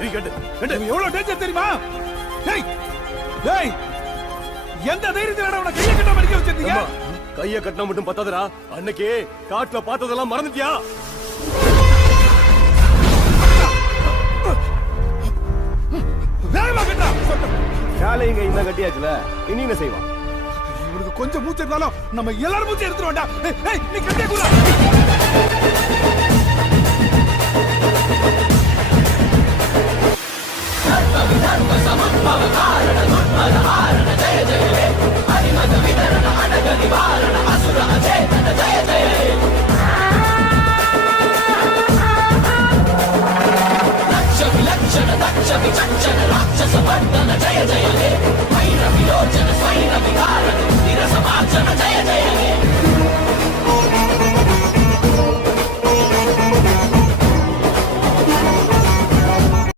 எவ்வளவு டேஞ்சர் தெரியுமா? டேய் டேய், எந்த தைரியத்துல உன கையை கட்டாம அடிக்க வச்சிருந்தீங்க? கையை கட்டினா மட்டும் பத்தாதடா, அன்னைக்கு காட்டுல பார்த்ததெல்லாம் மறந்துட்டியா? வேகமா கட்டா. காலைங்க இந்த கட்டியாச்சுல, இனி என்ன செய்வான்? இவனுக்கு கொஞ்சம் மூச்சு இருந்தாலும் நம்ம எல்லாரும் மூச்சு எடுத்துருவோம்டா. ஏய் நீ கட்டே கூட.